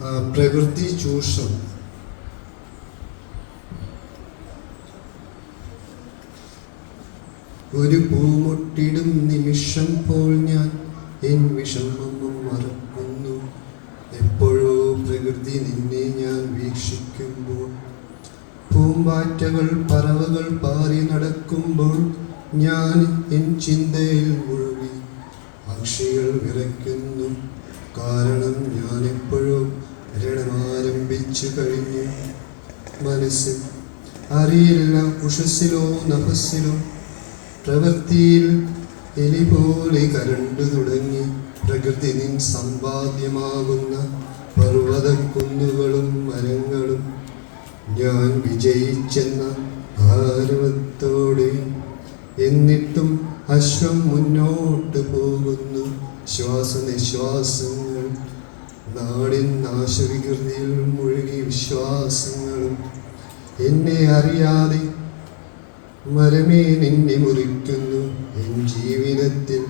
പ്രകൃതി ചൂഷണം. ഒരു പൂമൊട്ടിടും നിമിഷം പോൽ ഞാൻ എൻ വിഷമം മറക്കുന്നു. എപ്പോഴോ പ്രകൃതി നിന്നെ ഞാൻ വീക്ഷിക്കുമ്പോൾ, പൂമ്പാറ്റകൾ പറവകൾ പാറി നടക്കുമ്പോൾ ഞാൻ എൻ ചിന്തയിൽ മുഴുകി. പക്ഷികൾ വിറയ്ക്കുന്നു, കാരണം ഞാൻ എപ്പോഴോ രണമാരംഭിച്ചു കഴിഞ്ഞു. മനസ്സിൽ അറിയില്ല, ഉഷസ്സിലോ നഭസ്സിലോ പ്രവൃത്തിയിൽ എലി പോലെ കരണ്ടു തുടങ്ങി. പ്രകൃതി നിൻ സമ്പാദ്യമാകുന്ന പർവ്വതക്കുന്നുകളും മരങ്ങളും ഞാൻ വിജയിച്ചെന്ന ആരവത്തോടെ. എന്നിട്ടും അശ്വം മുന്നോട്ട് പോകുന്നു. ശ്വാസനിശ്വാസങ്ങൾ നാടിൻ നാശവികൃതിയിൽ മുഴുകി. വിശ്വാസങ്ങളും എന്നെ അറിയാതെ മരമേ നിന്നെ മുറിക്കുന്നു. എൻ ജീവിതത്തിൽ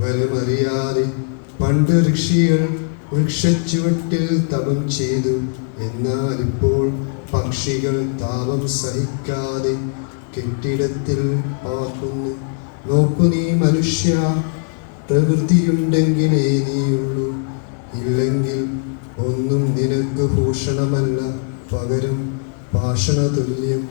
ബലമറിയാതെ പണ്ട് ഋഷികൾ വൃക്ഷച്ചുവട്ടിൽ തപം ചെയ്തു. എന്നാൽ ഇപ്പോൾ പക്ഷികൾ താപം സഹിക്കാതെ കെട്ടിടത്തിൽ പാർക്കുന്നു. നോക്കു നീ മനുഷ്യ, പ്രകൃതിയുണ്ടെങ്കിലേ നീയുള്ളൂ. ഇല്ലെങ്കിൽ ഒന്നും നിനക്ക് ഭൂഷണമല്ല, പകരം ഭാഷണതുല്യം.